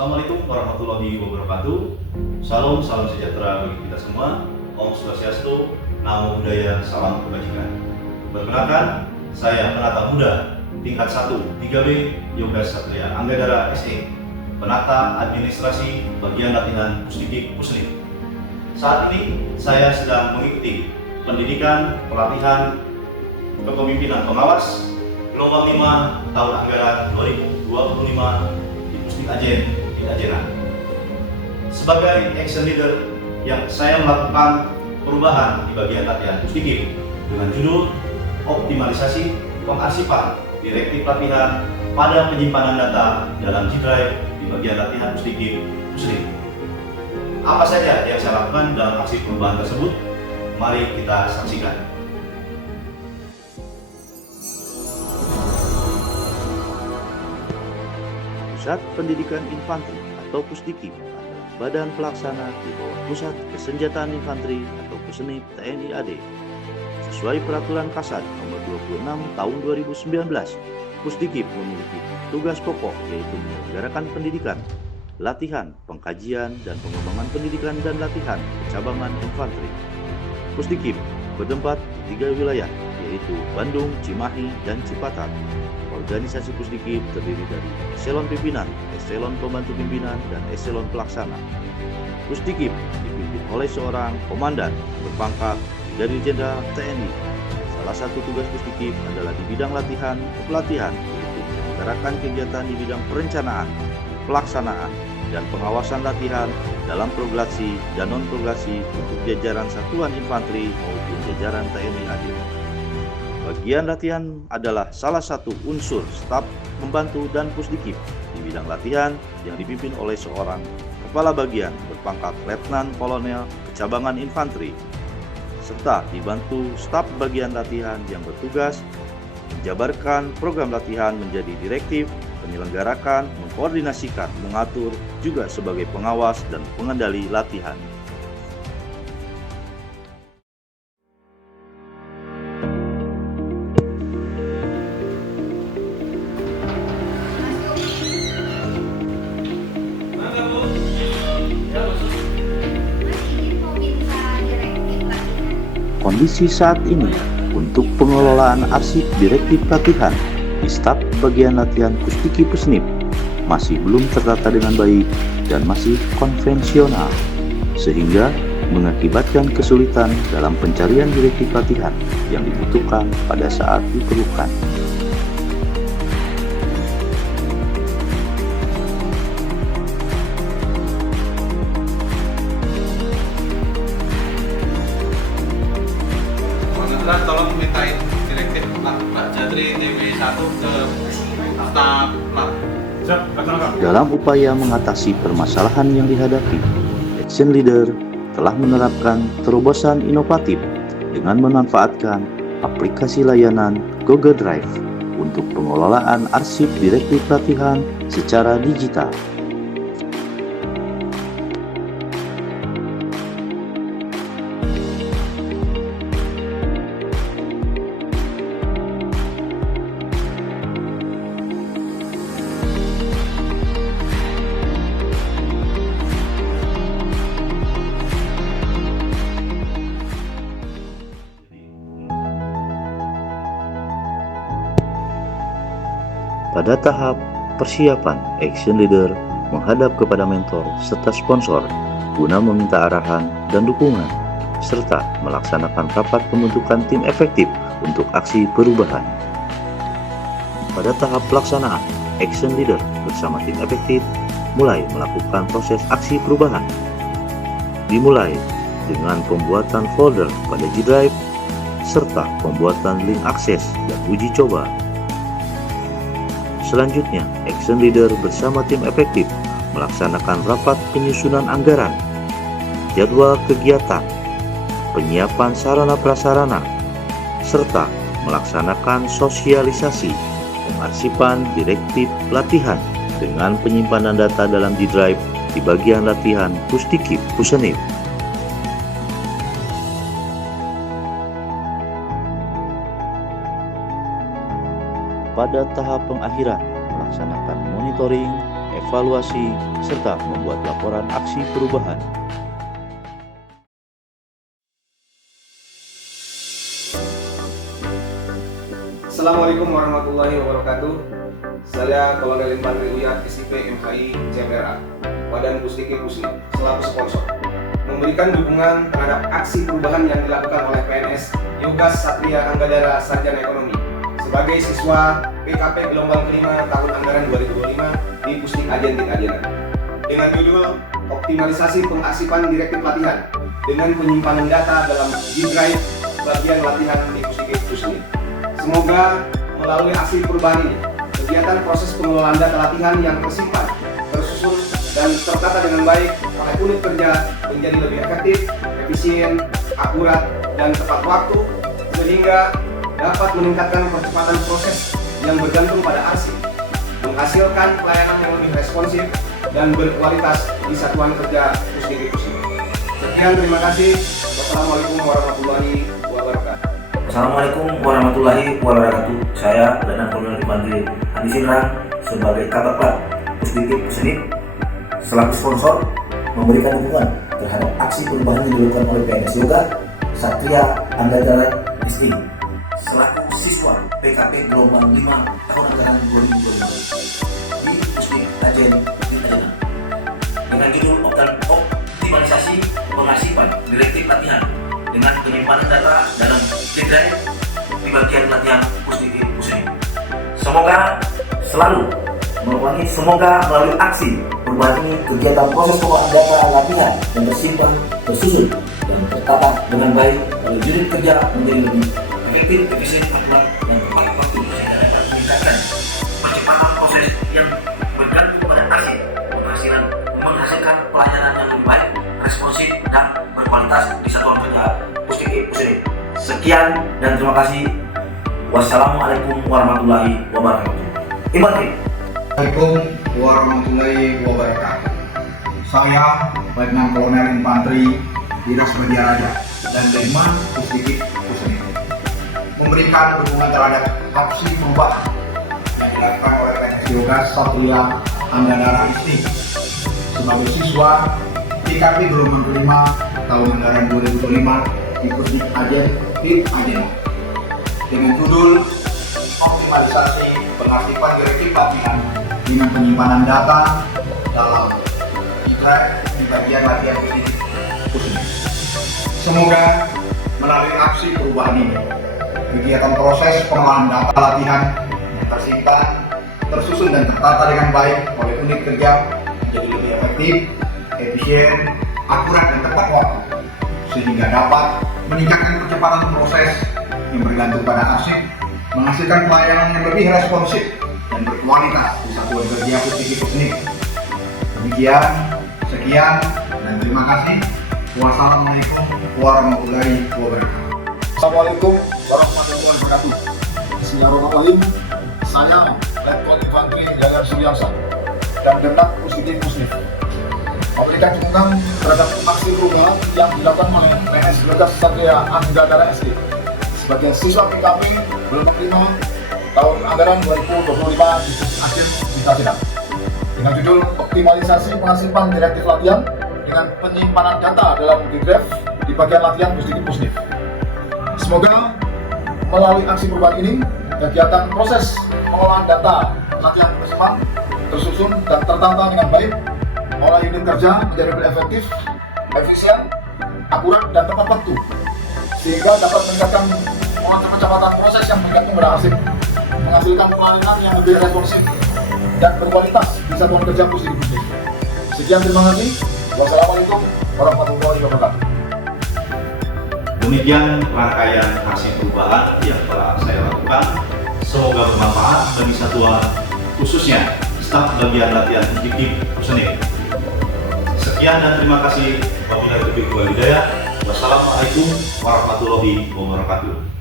Assalamualaikum warahmatullahi wabarakatuh. Salam sejahtera bagi kita semua. Om Swastiastu, Namo Buddhaya, salam kebajikan. Perkenalkan, saya penata muda tingkat 1 3B Yoga Satria Anggadara SE, penata administrasi bagian latihan Pusdikip Puslit. Saat ini saya sedang mengikuti pendidikan pelatihan kepemimpinan pengawas gelombang 5 tahun anggaran 2025 di Pusdik Ajen di Ajenan. Sebagai action leader yang saya melakukan perubahan di bagian latihan Pusdikip dengan judul optimalisasi pengarsipan direktif latihan pada penyimpanan data dalam G-Drive di bagian latihan Pusdikip Puslit. Apa saja yang saya lakukan dalam aksi perubahan tersebut? Mari kita saksikan. Pusat Pendidikan Infanteri atau Pusdikip adalah badan pelaksana di bawah Pusat Kesenjataan Infanteri atau Pusenip TNI AD. Sesuai Peraturan Kasat Nomor 26 Tahun 2019, Pusdikip memiliki tugas pokok yaitu menyelenggarakan pendidikan, latihan, pengkajian, dan pengembangan pendidikan dan latihan cabangan infanteri. Pusdikip bertempat di 3 wilayah yaitu Bandung, Cimahi, dan Cipatat. Organisasi Pusdikip terdiri dari eselon pimpinan, eselon pembantu pimpinan, dan eselon pelaksana. Pusdikip dipimpin oleh seorang komandan berpangkat Brigadir Jenderal TNI. Salah satu tugas Pusdikip adalah di bidang latihan, kepelatihan, yaitu menyelenggarakan kegiatan di bidang perencanaan, pelaksanaan, dan pengawasan latihan dalam progresi dan non-progresi untuk jajaran satuan infanteri maupun jajaran TNI AD. Bagian latihan adalah salah satu unsur staf membantu dan Pusdikip di bidang latihan yang dipimpin oleh seorang kepala bagian berpangkat Letnan Kolonel Kecabangan Infanteri, serta dibantu staf bagian latihan yang bertugas menjabarkan program latihan menjadi direktif, menyelenggarakan, mengkoordinasikan, mengatur, juga sebagai pengawas dan pengendali latihan. Kondisi saat ini untuk pengelolaan arsip direktif latihan di staf bagian latihan Pusdikip Pusnip masih belum tertata dengan baik dan masih konvensional, sehingga mengakibatkan kesulitan dalam pencarian direktif latihan yang dibutuhkan pada saat diperlukan. Tolong mintain direktif Pak Jatri TV1 ke staf Dalam upaya mengatasi permasalahan yang dihadapi, Action Leader telah menerapkan terobosan inovatif dengan memanfaatkan aplikasi layanan Google Drive untuk pengelolaan arsip direktif latihan secara digital. Pada tahap persiapan, Action Leader menghadap kepada mentor serta sponsor guna meminta arahan dan dukungan, serta melaksanakan rapat pembentukan tim efektif untuk aksi perubahan. Pada tahap pelaksanaan, Action Leader bersama tim efektif mulai melakukan proses aksi perubahan. Dimulai dengan pembuatan folder pada G-Drive, serta pembuatan link akses dan uji coba. Selanjutnya, Action Leader bersama tim efektif melaksanakan rapat penyusunan anggaran, jadwal kegiatan, penyiapan sarana prasarana, serta melaksanakan sosialisasi pengarsipan direktif latihan dengan penyimpanan data dalam G-Drive di bagian latihan Pusdikip Pusenip. Pada tahap pengakhiran, melaksanakan monitoring, mengevaluasi, serta membuat laporan aksi perubahan. Assalamualaikum warahmatullahi wabarakatuh. Saya Kolonel Infantri Uyat SIP MHI CMRA, Badan Pusdiki Pusnik, selaku sponsor, memberikan dukungan terhadap aksi perubahan yang dilakukan oleh PNS Yoga Satria Anggadara Sarjana Ekonomi sebagai siswa PKP gelombang kelima tahun anggaran 2025 di Pusdik Ajen Ajenan dengan judul optimalisasi pengasipan direktif latihan dengan penyimpanan data dalam G-Drive bagian latihan di Pusdik Pusnik. Semoga melalui aksi perubahan ini, kegiatan proses pengelolaan data latihan yang tersimpan, tersusun, dan tertata dengan baik oleh unit kerja menjadi lebih efektif, efisien, akurat, dan tepat waktu, sehingga dapat meningkatkan percepatan proses yang bergantung pada arsip, menghasilkan pelayanan yang lebih responsif dan berkualitas di satuan kerja Pusdik Pusnik. Sekian, terima kasih. Wassalamualaikum warahmatullahi wabarakatuh. Assalamualaikum warahmatullahi wabarakatuh. Saya Letnan Kolonel Infantri Andi Sinrang sebagai Kabak Plat Pusdiki Pusnik selaku sponsor memberikan dukungan terhadap aksi perubahan yang dilakukan oleh PNS Yoga Satria Anggadara SI selaku siswa PKP gelombang 5 tahun anggaran 2025 di Pusdik Ajen Ajenan dengan judul optimalisasi pengasipan direktif latihan dengan penyimpanan data dalam G-Drive di bagian latihan Pusdik Pusnik. Semoga melalui aksi perubahan ini kegiatan proses pengolahan data latihan yang tersimpan, tersusun, dan tertata dengan baik oleh unit kerja menjadi lebih efektif, efisien, akurat, dan tepat waktu sehingga dapat meningkatkan percepatan proses yang bergantung pada arsip, menghasilkan pelayanan yang lebih baik, responsif, dan berkualitas di satuan kerja Pusdik Pusnik. Sekian dan terima kasih. Wassalamualaikum warahmatullahi wabarakatuh. Infantri. Assalamualaikum warahmatullahi wabarakatuh. Saya Letnan Kolonel Infantri Dinas Media Raja dan Dema Pusdik Pusnik memberikan dukungan terhadap aksi perubahan yang dilakukan oleh PNS Yoga Satria Anggadara SI sebagai siswa PKP gelombang kelima tahun anggaran 2025 di Pusdik Ajen Ajenan dengan judul optimalisasi pengasipan direktif latihan dengan penyimpanan data dalam G-Drive di bagian latihan Pusdik. Semoga melalui aksi perubahan ini, kegiatan proses pengolahan data latihan yang tersimpan, tersusun dan tertata dengan baik oleh unit kerja menjadi lebih efektif, efisien, akurat dan tepat waktu, sehingga dapat meningkatkan percepatan proses yang bergantung pada arsip, menghasilkan pelayanan yang lebih responsif dan berkualitas di satuan kerja Pusdik Pusnik. Demikian, sekian, dan terima kasih. Wassalamualaikum warahmatullahi wabarakatuh. Assalamualaikum warahmatullahi wabarakatuh. Bismillahirrahmanirrahim. Saya Letkol Infantri Yayan Suryansa dan Demnak Pusdik Pusnik memberikan dukungan terhadap aksi perubahan yang dilakukan oleh PNS Yoga Satria Anggadara SI sebagai siswa PKP gelombang 5 tahun anggaran 2025 di Ajen Ajenan dengan judul optimalisasi pengasipan direktif latihan dengan penyimpanan data dalam G-Drive di bagian latihan Pusdik Pusnik. Semoga melalui aksi perubahan ini, kegiatan proses pengolahan data latihan tersimpan, tersusun, dan tertata dengan baik oleh unit kerja menjadi lebih efektif, efisien, akurat, dan tepat waktu, sehingga dapat meningkatkan percepatan proses yang bergantung pada arsip, menghasilkan pelayanan yang lebih responsif dan berkualitas di satuan kerja Pusdik Pusnik. Sekian, terima kasih. Wassalamualaikum warahmatullahi wabarakatuh. Demikian rangkaian aksi perubahan yang telah saya lakukan. Semoga bermanfaat bagi satuan, khususnya staf bagian latihan Pusdik Pusnik. Sekian dan terima kasih. Wabillahi taufiq wal hidayah. Wassalamualaikum warahmatullahi wabarakatuh.